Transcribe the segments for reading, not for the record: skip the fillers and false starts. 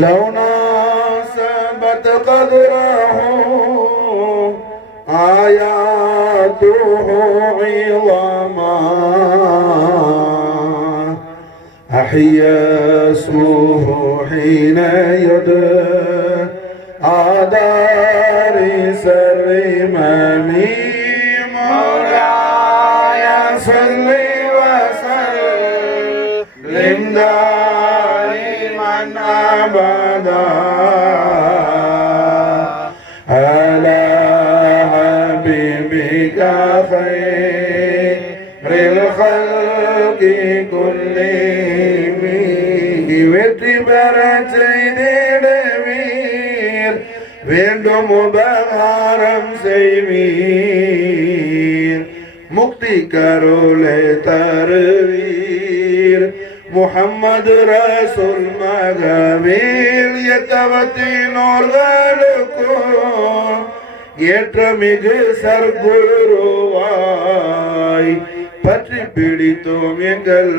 لو ناسبت قدره آياته عظاما أحيا اسمه حين يدعى دار سر إمامي مولاي صل وسلم دائما أبدا على حبيبك خير الخلق كلهم வெற்றி பெறச் செய்திடுவீர் வேண்டும் உபகாரம் செய்வீர் முக்தி கருளை தருவீர் முஹம்மது ரசூல் மகவீர் எத்தவத்தினோர்களுக்கும் ஏற்ற மிகு சர்க்குருவாய் பற்றி பிடித்தோம் எங்கள்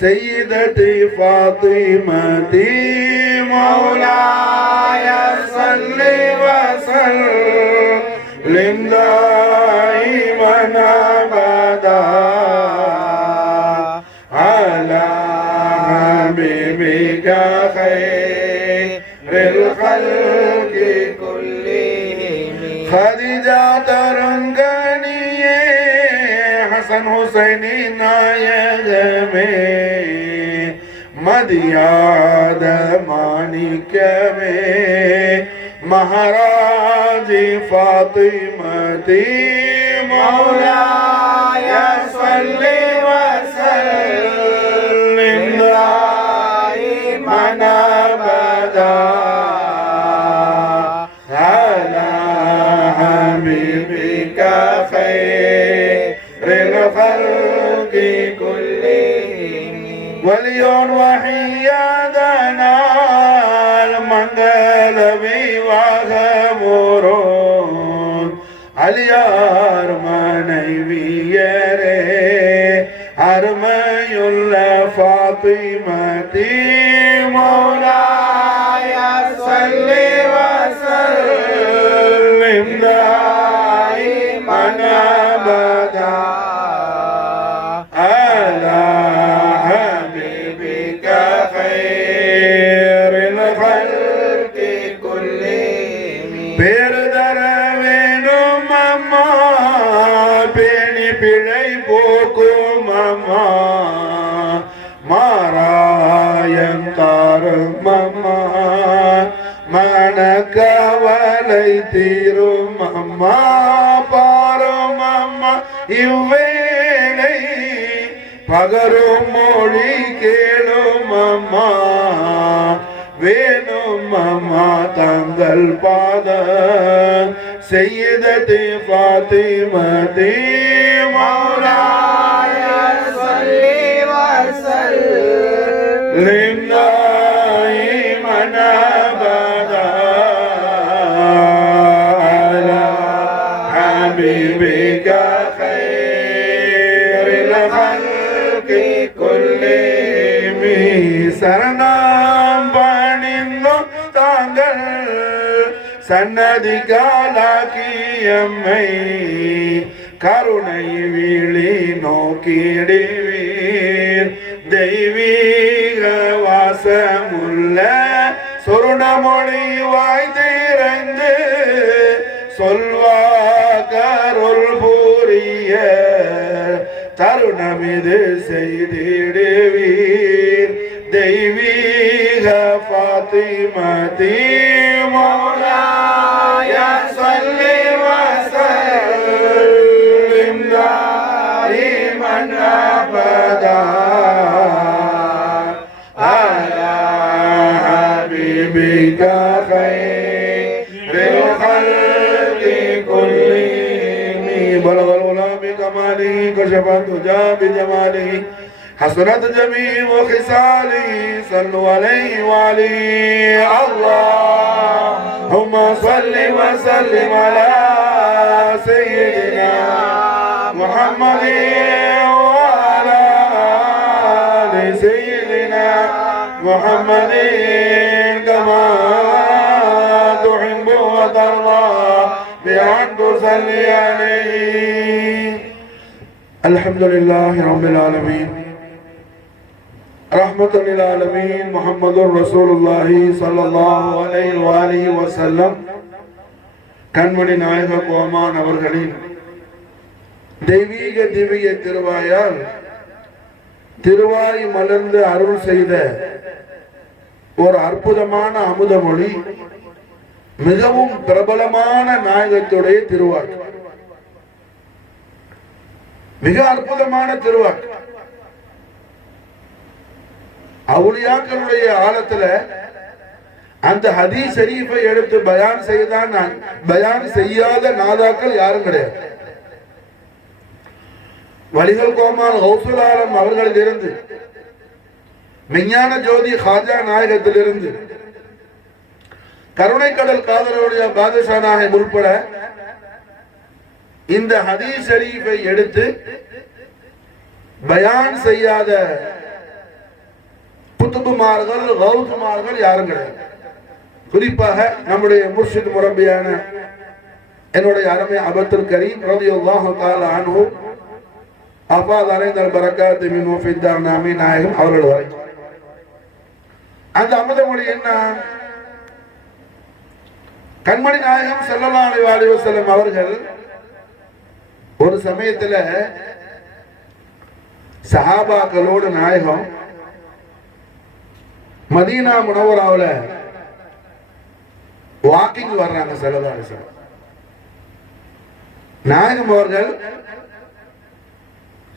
سيدتي فاطمتي مولاي صل وسلم دائما ابدا على حبيبك خير الخلق كلهم خديجة ترنغانية حسن حسين நாயகமே மதியாத மாணிக்கமே மகாராஜி ஃபாத்திமதி மௌலாய ஸல்லி வஸல்லிம் தாயிமன் அபதா அலா ஹபீபிக خير الخلق كلهم وليون وحيادنا المنقل بوغمرون عليار منيبيري أرمي الله فاطمتي مولاي صل وسلم دائما أبدا على حبيبك خير الخلق كلهم பெருதரவேணும் அம்மா பேணி பிழை போக்கும் அம்மா மாராயம் தாரும் அம்மா மனக்கவலை தீரும் அம்மா பாரும் அம்மா இவ்வேளை பகரும் மொழி கேளும் அம்மா வேணும் அம்மா தங்கள் பாத சையதத்தி ஃபாத்திமதி மௌலாய ஸல்லி வஸல்லிம் தாயிமன் அபதா அலா ஹபீபிக خير الخلق كلهم சரணம் பணிந்தோம் தாங்கள் சன்னதி காலாக்கியம்மை கருணை விழி நோக்கிடுவீர் தெய்வீக வாசமுள்ள சொருணமொழி வாய் திறந்து சொல்வாக்கருள் புரிய தருணமிது செய்திடுவீர் தெய்வீக ஃபாத்திமதி மௌலாய ஸல்லி வஸல்லிம் தாயிமன் அபதா அலா ஹபீபிக خير الخلق كلهم بلغ الغلام بكماله كشف الدجى بجماله حسنت جميع خصاله صلوا عليه وعليه اللهم صل وسلم على سيدنا محمد وعلى آل سيدنا محمد صل عليه. الحمد لله رب العالمين رحمة للعالمين محمد رسول الله صلى الله عليه وآله وسلم. கண்மணி நாயக கோமான் அவர்களின் தெய்வீக திவ்ய திருவாயால் திருவாய் மலர்ந்து அருள் செய்த ஒரு அற்புதமான அமுதமொழி, மிகவும் பிரபலமான நாயகத்துடைய திருவாக்கு, மிக அற்புதமான திருவாக்கு. அவுலியாக்களுடைய ஆழத்துல அந்த ஹதீஸ் ஷரீஃபை எடுத்து பயான் செய்தான், பயான் செய்யாத நாதாக்கள் யாரும் கிடையாது. வலிகள் கோமான் கௌசுல் ஆலம் அவர்களிலிருந்து, விஞ்ஞான ஜோதி ஹாஜா நாயகத்திலிருந்து, கருணை கடல் காதலுடைய பாதுஷா நாயகம் உட்பட இந்த ஹதீஸ் ஷரீஃபை எடுத்து பயான் செய்யாத குத்துபுமார்கள் கௌசுமார்கள் யாரும் கிடையாது. குறிப்பாக நம்முடைய முர்ஷித் முரபியான என்னுடைய அருமை அபத்துல் கரீம் ரலியல்லாஹு தஆலா அன்ஹு அஃபாத் அலைஹில் பரக்காத் மின் ஃபித்தார் நாமி நாயகம் அவர்கள் வரை அந்த அமுதமொழி என்ன? கண்மணி நாயகம் ஸல்லல்லாஹு அலைஹி வஸல்லம் அவர்கள் ஒரு சமயத்துல சஹாபாக்களோடு நாயகம் மதீனா முனவராவுல வாக்கிங் வர்றாங்க. ஸல்லல்லாஹு அலைஹி வஸல்லம் நாயகம் அவர்கள்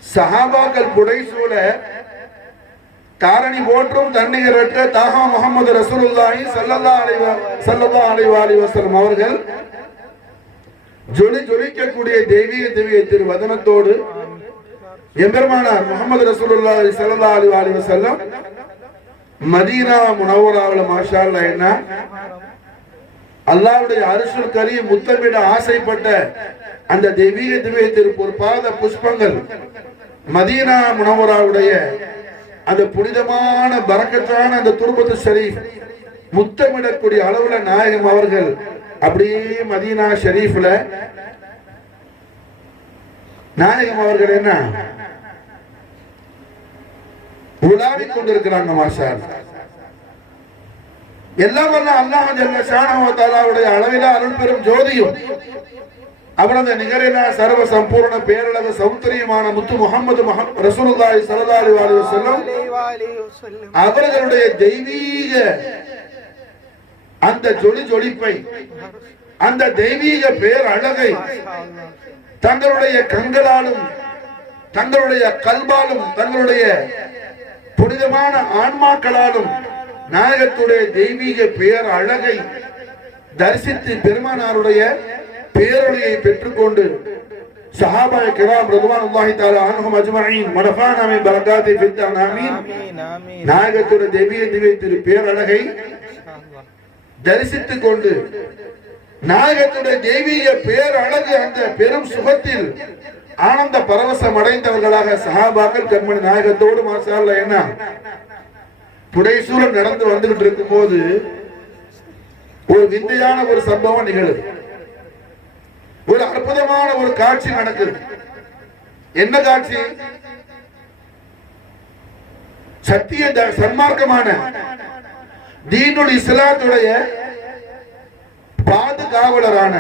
சஹாபாக்கள் புடைசூழ காரணி போற்றும் தண்ணீர் வெற்ற தாஹா முஹம்மது ரசூலுல்லாஹி ஸல்லல்லாஹு அலைஹி வஸல்லம் அவர்கள் ஜொலிக்கக்கூடிய தெய்வீக திவ்ய திருவதனத்தோடு எம்பெருமானார் முஹம்மது ரசூலுல்லாஹி ஸல்லல்லாஹு அலைஹி வஸல்லம் மதீனா முனவராவுல மாஷா அல்லாஹ் என்ன அல்லாஹ்வுடைய அர்ஷுல் கரீம் முத்தமிட ஆசைப்பட்ட அந்த தெய்வீக திவ்ய திரு பாத புஷ்பங்கள் மதீனா முனவராவுடைய அந்த புனிதமான பரக்கத்தான அந்த துர்பத்து ஷரீஃப் முத்தமிடக்கூடிய அளவுல நாயகம் அவர்கள் அப்படியே மதீனா ஷரீஃப்ல நாயகம் அவர்கள் என்ன உலாவிக் கொண்டிருக்கிறாங்க. மாஷா அல்லாஹ். எல்லாம் வல்ல அல்லாஹ் ஜல்ல ஷானஹு வ தஆலாவுடைய அளவிலா அருள் பெரும் ஜோதியும் அவரது நிகரிலா சர்வ சம்பூர்ண பேரழகு சௌந்தரியமான முத்து முஹம்மது ரசூலுல்லாஹி ஸல்லல்லாஹு அலைஹி வஸல்லம் அவர்களுடைய தெய்வீக அந்த ஜொலிப்பை, அந்த தெய்வீக பேர் அழகை தங்களுடைய கண்களாலும் தங்களுடைய கல்பாலும் தங்களுடைய புனிதமான ஆன்மாக்களாலும் நாயகத்துடைய தெய்வீக பேர் அழகை தரிசித்து பெருமானாருடைய பேரொழியை பெற்றுக்கொண்டு சஹாபாய கிராம் ரதுவானுல்லாஹி தஆலா அன்ஹும் அஜ்மஈன் மனஃபானா மின் பரகாத்தி ஃபித்தார் ஆமீன். நாயகத்துடைய தெய்வீக திவ்ய திரு பேர் அழகை தரிசித்துக் கொண்டு நாயகத்துடைய தெய்வீக பேர் அழகு அந்த பெரும் சுகத்தில் ஆனந்த பரவசம் அடைந்தவர்களாக சஹாபாக்கள் கண்மணி நாயகத்தோடு மாஷா அல்லாஹ் என்ன புடைசூழல் நடந்து வந்துகிட்டு இருக்கும் போது ஒரு விந்தையான ஒரு சம்பவம் நிகழுது. ஒரு அற்புதமான ஒரு காட்சி நடக்குது. என்ன காட்சி? சத்திய சன்மார்க்கமான தீனுல் இஸ்லாத்துடைய பாதுகாவலரான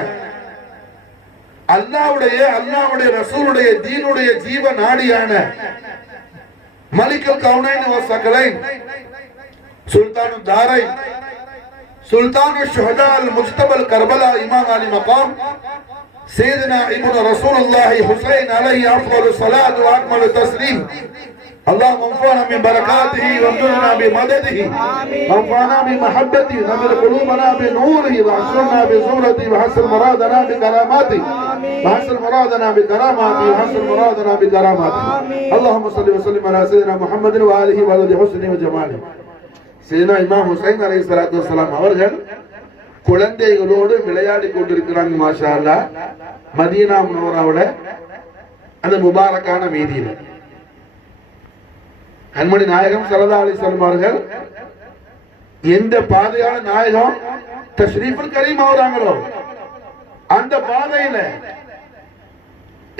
அல்லாஹ்வுடைய ரசூலுடைய தீனுடைய ஜீவ நாடியான மலிக்குல் கௌனைன் வ ஸகலைன் சுல்தானுத் தாரைன் சுல்தானுஷ் ஷுஹதா அல் முஜ்தபல் கர்பலா இமாம் அலி மகாம் سيدنا ابن رسول الله حسين عليه افضل الصلاه واكمل التسليم. اللهم انفعنا من بركاته وامددنا بمدده وانفعنا بمحبته ونور قلوبنا بنوره واحشرنا بزمرته وحسن مرادنا بكراماته وحسن مرادنا بكراماته وحسن مرادنا بكراماته. اللهم صل وسلم على سيدنا محمد واله وعلى حسنه وجماله. سيدنا இமாம் ஹுசைன் அலைஹிஸ்ஸலாத்து வஸ்ஸலாம் அவர்கள் குழந்தைகளோடு விளையாடி கொண்டிருக்கிறாங்க. மாஷா அல்லாஹ். மதீனா முனவராவோட அந்த முபாரக்கான வீதியில கண்மணி நாயகம் ஸல்லல்லாஹு அலைஹி வஸல்லம் அவர்கள் எந்த பாதையான நாயகம் தஷ்ரீஃபுல் கரீம் ஆகுறாங்களோ அந்த பாதையில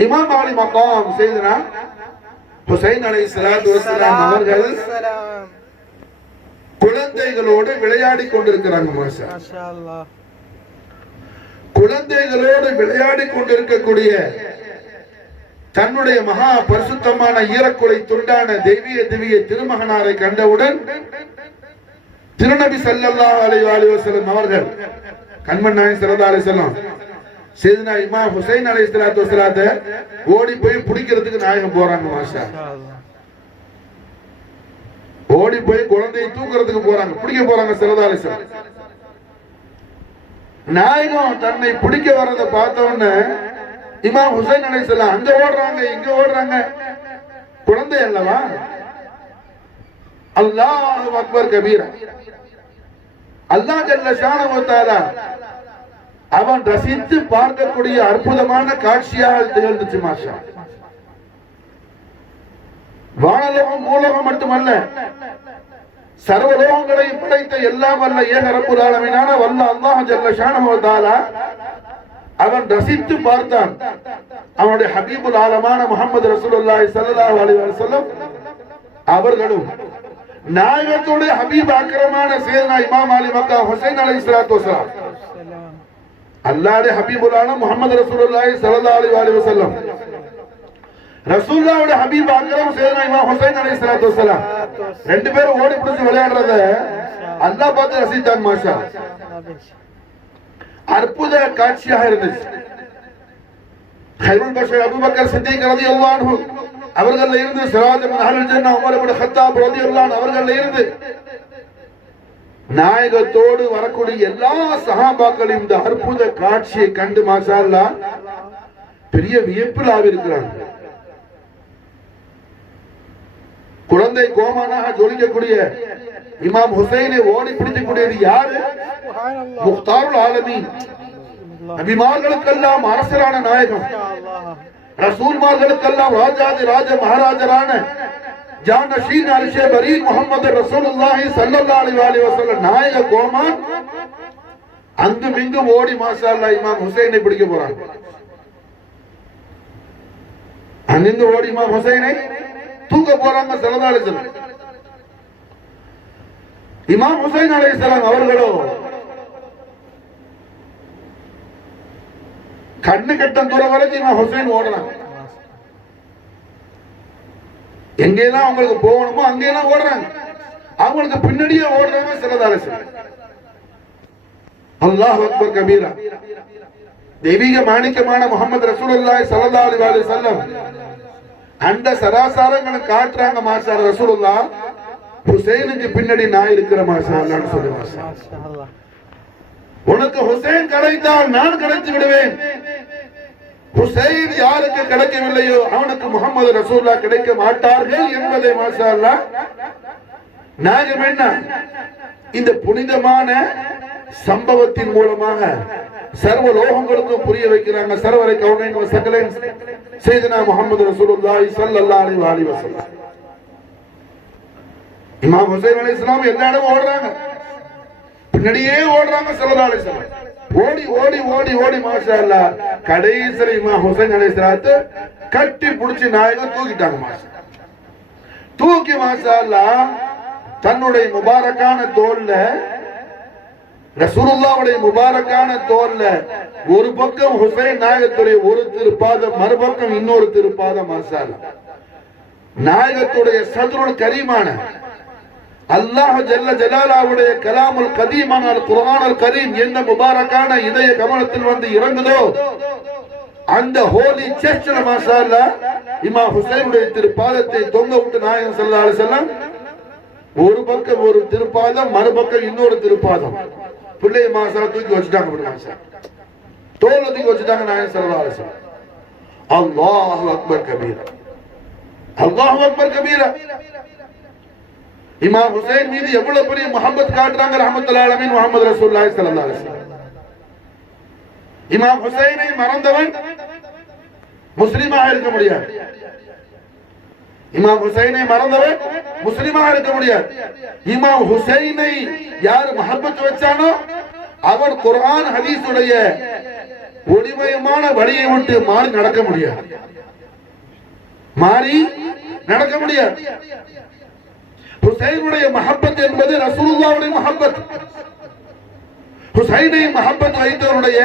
இமாம் அலி மகாம் செய்தனா ஹுசைன் அலைஹிஸ்ஸலாத்து வஸ்ஸலாம் அவர்கள் குழந்தைகளோடு விளையாடி கொண்டிருக்கிறாங்க. மாஷா அல்லாஹ். குழந்தைகளோடு விளையாடி கொண்டிருக்கக்கூடிய தன்னுடைய மகா பரிசுத்தமான ஈரக்குலை துண்டான தெய்வீக திருமகனாரை கண்டவுடன் திருநபி ஸல்லல்லாஹு அலைஹி வஸல்லம் அவர்கள் கண்மன் நாயகம் ஸல்லல்லாஹு அலைஹி வஸல்லம் சையதுனா இமாம் ஹுசைன் அலைஹிஸ்ஸலாத்து வஸ்ஸலாத்தை ஓடி போய் பிடிக்கிறதுக்கு நாயகம் போறாங்க. மாஷா ஓடி போய் குழந்தையை தூக்குறதுக்கு போறாங்க, பிடிக்க போறாங்க ஸல்லல்லாஹு அலைஹி வஸல்லம். நாயகம் தன்னை பிடிக்க வர்றதை பார்த்த உடனே இமாம் ஹுசைன் அலைஹிஸ்ஸலாம் அங்க ஓடுறாங்க, இங்க ஓடுறாங்க. குழந்தை அல்லவா? அல்லாஹு அக்பர் கபீரா. அல்லாஹ் ஜல்ல ஷானஹு வ தஆலா அவன் ரசித்து பார்க்கக்கூடிய அற்புதமான காட்சியாக திகழ்ந்துச்சு. மாஷா வானலோகம் பூலோகம் மட்டுமல்ல, சர்வலோகங்களையும் படைத்த எல்லாம் வல்ல ஏக ரப்புல் ஆலமீனான வல்ல அல்லாஹ் ஜல்ல ஷானஹு வ தஆலா அவன் ரசித்து பார்த்தான். அவனுடைய ஹபீபுல் ஆலமான முஹம்மது ரசூலுல்லாஹி ஸல்லல்லாஹு அலைஹி வஸல்லம் அவர்களும் நாயகத்துடைய ஹபீப் அக்ரமான சையதுனா இமாம் அலி மக்காம் ஹுசைன் அலைஹிஸ்ஸலாத்து வஸலாம் அல்லாஹ்வுடைய ஹபீபுல் ஆலம் முஹம்மது ரசூலுல்லாஹி ஸல்லல்லாஹு அலைஹி வஸல்லம் ரசூலுல்லாஹ்வுடைய ஹபீப் அக்ரம் சையதுனா இமாம் ஹுசைன் அலைஹிஸ்ஸலாத்து வஸலாம் ரெண்டு பேரும் ஓடி பிடிச்சு விளையாடுறத அல்லாஹ் பார்த்து ரசித்தான். மாஷா அற்புத காட்சியாக இருந்துச்சு. ஹைருல் பஷர் அபூபக்கர் சித்திக் ரலியல்லாஹு அன்ஹு அவர்கள் இருந்து சிராஜ் இப்னு அஹ்லுல் ஜன்னah உமர் இப்னு கத்தாப் ரலியல்லாஹு அன்ஹு அவர்கள் இருந்து நாயகத்தோடு வரக்கூடிய எல்லா சஹாபாக்களும் இந்த அற்புத காட்சியை கண்டு மாஷா அல்லாஹ் பெரிய வியப்பில் ஆகியிருக்கிறாங்க. குழந்தை கோமானாக ஜொலிக்கக்கூடிய இமாம் ஹுசைனை ஓடி பிடிக்கக்கூடியது யாரு? முக்தாருல் ஆலமீன், நபிமார்களுக்கெல்லாம் அரசரான நாயகம், ரசூல்மார்களுக்கெல்லாம் ராஜாதி ராஜ மகாராஜரான ஜானஷீன் அரிஷே பரீர் முஹம்மது ரசூலுல்லாஹி ஸல்லல்லாஹு அலைஹி வஸல்லம் நாயக கோமான் அங்கும் இங்கும் ஓடி மாஷா அல்லாஹ் இமாம் ஹுசைனை பிடிக்க போறாங்க. அங்கிருந்து ஓடி இமாம் ஹுசைனை தூக்க போறாங்க ஸல்லல்லாஹு அலைஹி வஸல்லம். இமாம் ஹுசைன் அலைஹிஸ்ஸலாம் அவர்களோ கண்ணு கட்டம் தூரம் வரைக்கும் இமாம் ஹுசைன் ஓடுறாங்க. எங்கெல்லாம் அவங்களுக்கு போகணுமோ அங்கெல்லாம் ஓடுறாங்க. அவங்களுக்கு பின்னாடியே ஓடுறாங்க ஸல்லல்லாஹு அலைஹி வஸல்லம். அல்லாஹு அக்பர் கபீரா. தெய்வீக மாணிக்கமான முஹம்மது ரசூலுல்லாஹி ஸல்லல்லாஹு அலைஹி வஸல்லம் அந்த சராசரங்களை காட்டுறாங்க. மாஷா ரசூலுல்லாஹ் ஹுசைனுக்கு பின்னாடி நான் இருக்கிற மாஷா அல்லாஹ்னு சொல்லுவாங்க. உனக்கு ஹுசைன் கிடைத்தால் நான் கிடைத்து விடுவேன். ஹுசைன் யாருக்கு கிடைக்கவில்லையோ அவனுக்கு முஹம்மது ரசூலுல்லாஹ் கிடைக்க மாட்டார்கள் என்பதை மாஷா அல்லாஹ் நாயகம் என்ன இந்த புனிதமான சம்பவத்தின் மூலமாக சர்வ லோகங்களுக்கும் புரிய வைக்கிறாங்க. சர்வரை கவுனைன் வசகலைன் சையதுனா முஹம்மது ரசூலுல்லாஹி ஸல்லல்லாஹு அலைஹி வஸல்லம். இமாம் ஹுசைன் அலைஹிஸ்ஸலாம் எல்லா இடமும் ஓடுறாங்க, பின்னாடியே ஓடுறாங்க ஸல்லல்லாஹு அலைஹி வஸல்லம். ஓடி ஓடி ஓடி ஓடி மாஷா அல்லாஹ் கடைசில இமாம் ஹுசைன் அலைஹிஸ்ஸலாத்தை கட்டி பிடிச்சி நாயகம் தூக்கிட்டாங்க. மாஷா தூக்கி மாஷா அல்லாஹ் தன்னுடைய முபாரக்கான தோல்ல ரசூலுல்லாஹ்வுடைய முபாரக்கான தோல்ல ஒரு பக்கம் ஹுசைன் நாயகத்துடைய ஒரு திருப்பாதம், மறுபக்கம் இன்னொரு திருப்பாதம். மாஷா அல்லாஹ் நாயகத்துடைய சத்ருல் கரீமான அல்லாஹ் ஜல்ல ஜலாலுடைய கலாமுல் கதீமான அல் குர்ஆனுல் கரீம் எந்த முபாரக்கான இதய கமலத்தில் வந்து இறங்குதோ அந்த ஹோலி சர்ச்ல மாஷா அல்லாஹ் இமாம் ஹுசைனுடைய திருப்பாதத்தை தொங்க விட்டு நாயகம் ஸல்லல்லாஹு அலைஹி வஸல்லம் ஒரு பக்கம் ஒரு திருப்பாதம், மறுபக்கம் இன்னொரு திருப்பாதம் பிள்ளை மாஷா தூக்கி வச்சுட்டாங்க. தோல்ல தூக்கி வச்சுட்டாங்க நாயகம் ஸல்லல்லாஹு அலைஹி வஸல்லம். அல்லாஹு அக்பர் கபீரா, அல்லாஹு அக்பர் கபீரா. இமாம் ஹுசைன் மீது எவ்வளவு பெரிய முஹப்பத் காட்டுறாங்க ரஹ்மத்துல்லாஹி அலைஹி முஹம்மது ரசூலுல்லாஹி ஸல்லல்லாஹு அலைஹி வஸல்லம். இமாம் ஹுசைனை மறந்தவன் முஸ்லிமாக இருக்க முடியாது. இமாம் ஹுசைனை மறந்தவன் முஸ்லிமாக இருக்க முடியாது. இமாம் ஹுசைனை யார் முஹப்பத் வச்சானோ அவன் குர்ஆன் ஹதீஸுடைய ஒளிமயமான வழியை விட்டு மாறி நடக்க முடியாது. ஹுசைனுடைய மஹப்பத் என்பது ரசூலுல்லாஹ்வுடைய மஹப்பத். ஹுசைனை மஹப்பத் வைத்தவருடைய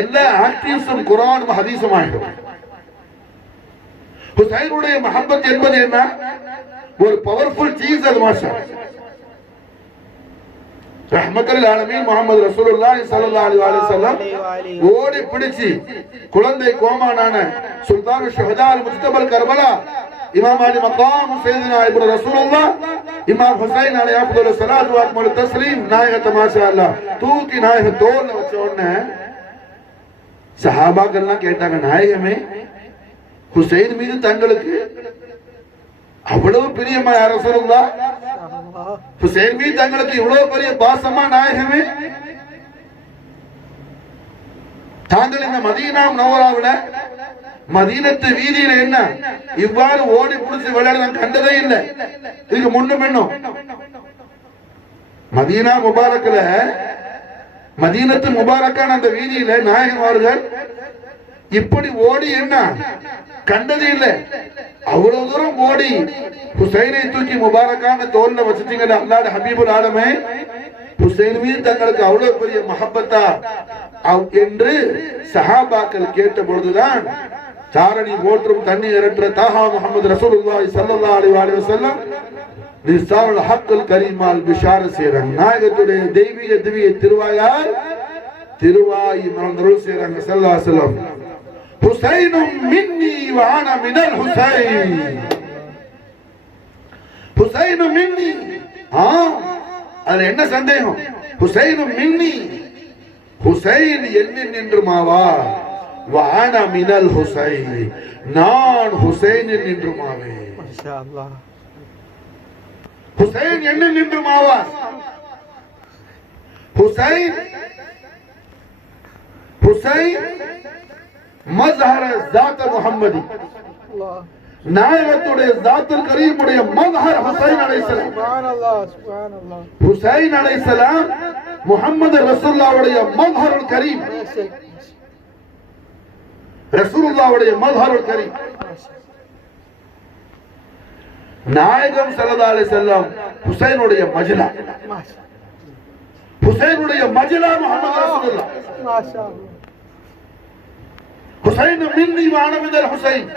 எல்லா ஆக்டிவ்ஸும் குர்ஆனும் ஹதீஸும் ஆயிடும். ஹுசைனுடைய மஹப்பத் என்பது என்ன? ஒரு பவர்ஃபுல் சீஸ். அது மாஷா ரஹ்மத்துல் ஆலமீன் முஹம்மது ரசூலுல்லாஹி ஸல்லல்லாஹு அலைஹி வஸல்லம் ஓடி பிடிச்சி குழந்தை கோமானான சுல்தான் ஷுஹதா முஜ்தபல் கர்பலா இமாம் அலி மகாம் சையதுனா இப்னு ரசூலுல்லாஹ் இமாம் ஹுசைன் அலைஹி அஃதலு ஸலாத்து வ அத்மல் தஸ்லீம் நாயகத்த மாஷா அல்லாஹ் தூக்கி நாயக தோல்ல வச்ச உடனே சஹாபாக்கள்லாம் கேட்டாங்க, நாயகமே ஹுசைன் மீது தங்களுக்கு அவ்வளவு பிரியமா யார ரசூலுல்லாஹ்? ஹுசைன் மீது தங்களுக்கு இவ்வளவு பெரிய பாசமா நாயகமே? தாங்கள் இந்த மதீனா முனவராவுல மதீனத்து வீதியில என்ன இவ்வாறு ஓடி புடிச்சு விளையாட நான் கண்டதே இல்லை. இதுக்கு முன்னும் பின்னும் மதீனா முபாரக்ல மதீனத்து முபாரக்கான அந்த வீதியில நாயகன் அவர்கள் இப்படி ஓடி என்ன கண்டது இல்லை. அவ்வளவு தூரம் ஓடி ஹுசைனை தூக்கி முபாரக்கான தோல்ல வச்சுட்டீங்க. அல்லாஹ்வுடைய ஹபீபுல் ஆலமே ஹுசைன் மீது தங்களுக்கு அவ்வளவு பெரிய மஹப்பத்தா என்று சஹாபாக்கள் கேட்ட பொழுதுதான் தாரணி போற்றும் தண்ணி இரற்ற தாஹா முஹம்மது ரசூலுல்லாஹி ஸல்லல்லாஹு அலைஹி வஸல்லம் லிசானுல் ஹக்குல் கரீமால் பிஷார செய்றாங்க. நாயகத்துடைய தெய்வீக திவ்ய திருவாயால் திருவாய் மறந்தருள் செய்றாங்க ஸல்லல்லாஹு அலைஹி வஸல்லம். ஹுசைனும் மின்னி வ அனா மினல் ஹுசைன். ஹுசைனும் மின்னி. அதுல என்ன சந்தேகம்? ஹுசைனும் மின்னி, ஹுசைன் என்னின் என்றுமாவா, வ அனா மினல் ஹுசைன், நான் ஹுசைனின் என்றுமாவே. மாஷாஅல்லாஹ். ஹுசைன் என்னின் என்றுமாவா. ஹுசைன் ஹுசைன் மஸ்ஹர ذات முஹம்மதி, நாயகத்துடைய ذاتுல் கரீமுடைய மஸ்ஹர் ஹுசைன் அலைஹிஸ்ஸலாம். சுப்ஹானல்லாஹ் சுப்ஹானல்லாஹ். ஹுசைன் அலைஹிஸ்ஸலாம் முஹம்மது ரசூலுல்லாஹ்வுடைய மஸ்ஹருல் கரீம், ரசூலுல்லாஹ்வுடைய மஸ்ஹருல் கரீம். நாயகம் ஸல்லல்லாஹு அலைஹி வஸல்லம் ஹுசைனுடைய மஜ்லா, ஹுசைனுடைய மஜ்லா முஹம்மது ரசூலுல்லாஹ். மாஷாஅல்லாஹ். ஹுசைன் மின்னி வ அனா மினல் ஹுசைன்.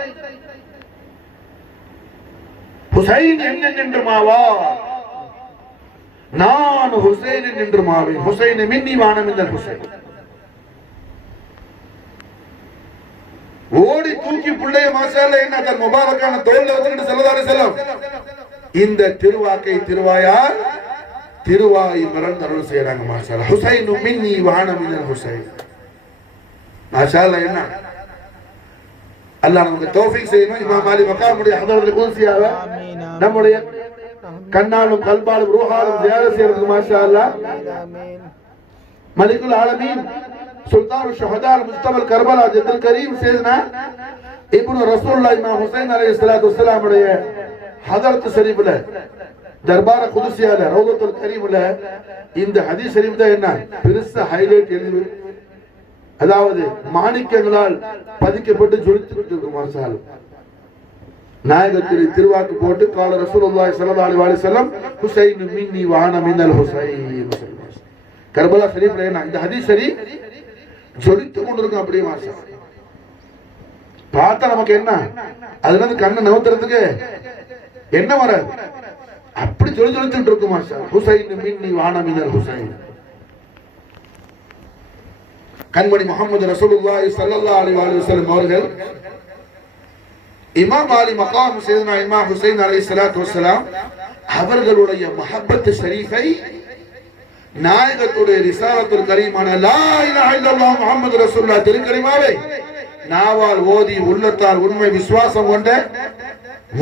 ஹுசைன் என்னின் என்றுமாவா, நான் ஹுசைனின் என்றுமாவே. ஹுசைன் மின்னி வ அனா மினல் ஹுசைன். ஓடி தூக்கி புள்ளைய மாஷாஅல்லாஹ் என்ன தன் முபாரக்கான தோல்ல வச்சிட்டு ஸல்லல்லாஹு அலைஹி வஸல்லம் இந்த திருவாக்கை திருவாயால் திருவாய் மறந்தருள் செய்றாங்க மாஷாஅல்லாஹ். ஹுசைன் மின்னி வ அனா மினல் ஹுசைன். மாஷாஅல்லாஹ். என்ன அல்லாஹ் நமக்கு தௌஃபீக் செய்யணும். இமாம் அலி மகாமுடைய ஹதரத்துல் குத்ஸியாவை நம்முடைய கண்ணாலும் கல்பாலும் ரூஹாலும் ஜியாரத் செய்யறதுக்கு மாஷாஅல்லாஹ் மலிகுல் ஆலமீன் சுல்தான் ஷுஹதா முஜ்தபல் கர்பலா ஜத்துல் கரீம் சையதுனா இப்னு ரசூலுல்லாஹ் இமாம் ஹுசைன் அலைஹிஸ்ஸலாத்து வஸ்ஸலாம் உடைய ஹதரத் ஷரீஃப்ல தர்பார குத்ஸியால ரௌதத்துல் கரீம்ல இந்த ஹதீஸ் ஷரீஃப் தான் என்ன பெருசா ஹைலைட் எழுதி, அதாவது மாணிக்கங்களால் பதிக்கப்பட்டு ஜொலித்துட்டு இருக்கு மாஷாஅல்லாஹ். நாயகத்தின் திருவாக்கு போட்டு கால ரசூலுல்லாஹி ஸல்லல்லாஹு அலைஹி வஸல்லம் ஹுசைன் மின்னி வ அனா மினல் ஹுசைன். கர்பலா ஷரீஃப்ல என்ன இந்த ஹதீஸ் ஷரீஃப் ஜொலித்து கொண்டிருக்கும் அப்படியே மாஷாஅல்லாஹ். பார்த்தா நமக்கு என்ன அதுல இருந்து கண்ணை நவுத்துறதுக்கு என்ன வராது, அப்படி ஜொலிச்சுட்டு இருக்கு மாஷாஅல்லாஹ். ஹுசைன் மின்னி வ அனா மினல் ஹுசைன். கண்மணி முஹம்மது ரசூலுல்லாஹி ஸல்லல்லாஹு அலைஹி வஸல்லம் அவர்கள் இமாம் அலி மகாம் சையதுனா இமாம் ஹுசைன் அலைஹிஸ்ஸலாத்து வஸ்ஸலாம் அவர்களுடைய மஹப்பத் ஷரீஃபை நாயகத்துடைய ரிசாலத்துல் கரீமான லா இலாஹ இல்லல்லாஹ் முஹம்மது ரசூலுல்லாஹ் திருக்கரிமாவை நாவால் ஓதி உள்ளத்தால் உண்மை விசுவாசம் கொண்ட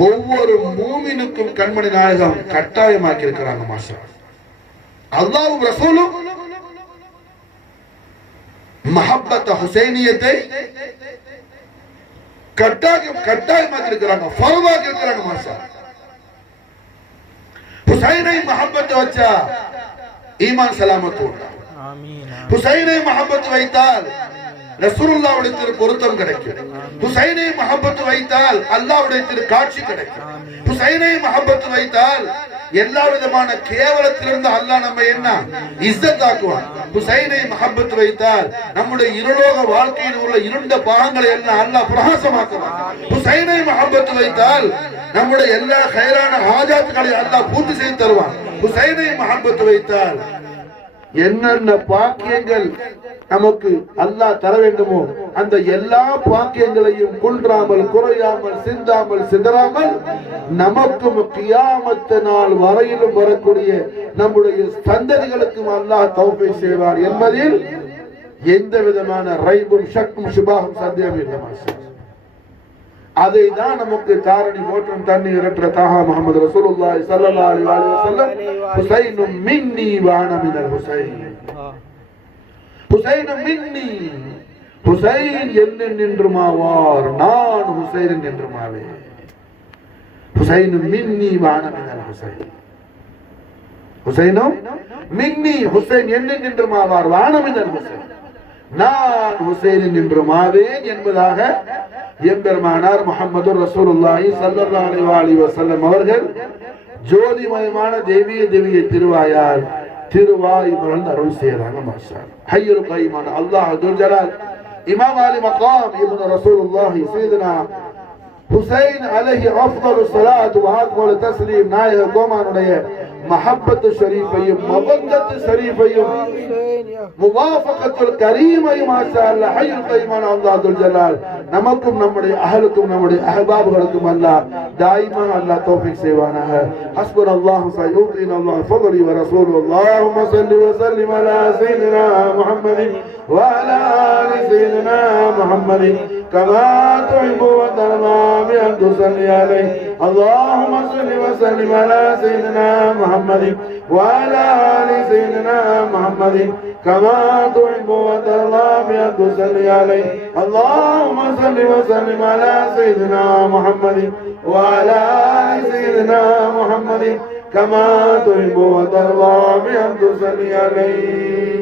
ஒவ்வொரு மூமினுக்கும் கண்மணி நாயகம் கட்டாயமாக்கி இருக்கிறாங்க மாஷாஅல்லாஹ். அல்லாஹ்வும் ரசூலும் மஹப்பத் ஹுசைனியத்தை கட்டாயமாக்கி இருக்கிறாங்க, ஃபர்வாக்கி இருக்கிறாங்க மாஷாஅல்லாஹ். ஹுசைனை மஹப்பத் வச்சா ஈமான் சலாமத்து உண்டாகும். ஆமீன். ஹுசைனை மஹப்பத் வைத்தால் ரசூலுல்லாஹ்வுடைய திரு பொருத்தம் கிடைக்கும். ஹுசைனை மஹப்பத் வைத்தால் அல்லாஹ்வுடைய திரு காட்சி கிடைக்கும். ஹுசைனை மஹப்பத் வைத்தால் எல்லா விதமான கேவலத்திலிருந்து அல்லாஹ் நம்ம என்ன இஸ்ஸத்தாக்குவான். ஹுசைனை மஹப்பத் வைத்தால் நம்முடைய இருலோக வாழ்க்கையில் உள்ள இருண்ட பாகங்களை எல்லாம் அல்லாஹ் பிரகாசமாக்குவான். ஹுசைனை மஹப்பத் வைத்தால் நம்முடைய எல்லா கைரான ஹாஜாத்துகளை அல்லாஹ் பூர்த்தி செய்து தருவான். ஹுசைனை மஹப்பத் வைத்தால் என்னென்ன பாக்கியங்கள் நமக்கு அல்லாஹ் தர வேண்டுமோ அந்த எல்லா பாக்கியங்களையும் குன்றாமல் குறையாமல் சிந்தாமல் சிதறாமல் நமக்கும் கியாமத் நாள் வரையிலும் வரக்கூடிய நம்முடைய சந்ததிகளுக்கும் அல்லாஹ் தௌஃபீக் செய்வார் என்பதில் எந்த விதமான ரைபும் ஷக்கும் சுபாகும் சந்தேகம் இல்லை. அதை தான் நமக்கு தாரணி போற்றும் தண்ணீர் என்ற தாஹா முஹம்மது ரசூலுல்லாஹி ஸல்லல்லாஹு அலைஹி வஸல்லம் ஹுசைனும் மின்னி வான மினல் ஹுசைன். ஹுசைனும் மின்னி, ஹுசைன் என்னில் நின்றுமாவார், நான் ஹுசைனில் நின்றுமாவே. ஹுசைனும் மின்னி வான மினல் ஹுசைன். ஹுசைனும் மின்னி, ஹுசைன் என்னில் நின்றுமாவார், வான மினல் ஹுசைன், நான் ஹுசைனில் நின்றுமாவேன் என்பதாக எம்பெருமானார் முஹம்மது ரசூலுல்லாஹி ஸல்லல்லாஹு அலைஹி வஸல்லம் அவர்கள் ஜோதிமயமான தெய்வீக திருவாயால் திருவாய் மலர்ந்து அருள் செய்யறாங்க. மாஷாஅல்லாஹ். ஹய்யுல் கய்யிமான அல்லாஹ் துல் ஜலால் இமாம் அலி மகாம் இப்னு ரசூலுல்லாஹி சையதுனா ஹுசைன் அலைஹி அஃதலு ஸலாத்து வ அக்மலு தஸ்லீம் நாயக கோமானுடைய மஹப்பத்து ஷரீஃபையும் மவத்தத்து ஷரீஃபையும் முவாஃபகத்துல் கரீமையும் மாஷாஅல்லாஹ் ஹய்யுல் கய்யிமான அல்லாஹ் துல் ஜலால் நமக்கும் நம்முடைய அஹலுக்கும் நம்முடைய அஹ்பாபுகளுக்கும் அல்லாஹ் தாயிமா அல்லாஹ் தௌஃபீக் செய்வானாக. ஹஸ்புனல்லாஹு சய்யூதினா அல்லாஹ் ஃபضلி வ ரசூலுஹு. அல்லாஹும்ம ஸல்லி வ ஸல்லிம் அலா சய்யிதினா முஹம்மதின் வ அலா ஆலி சய்யிதினா முஹம்மதின் கமா துஹிப்பு வ தர்மா பி அன் துஸல்லி அலைஹி. அல்லாஹும்ம ஸல்லி வ ஸல்லிம் அலா சய்யிதினா முஹம்மதின் வ அலா ஆலி சய்யிதினா முஹம்மதின் கமா துஹிப்பு வ தர்மா பி அன் துஸல்லி அலைஹி. அல்லாஹும்ம ஸல்லி வ ஸல்லிம் அலா சய்யிதினா முஹம்மதின் வ அலா ஆலி சய்யிதினா முஹம்மதின் كما تحب وترضى بأن تصلي عليه.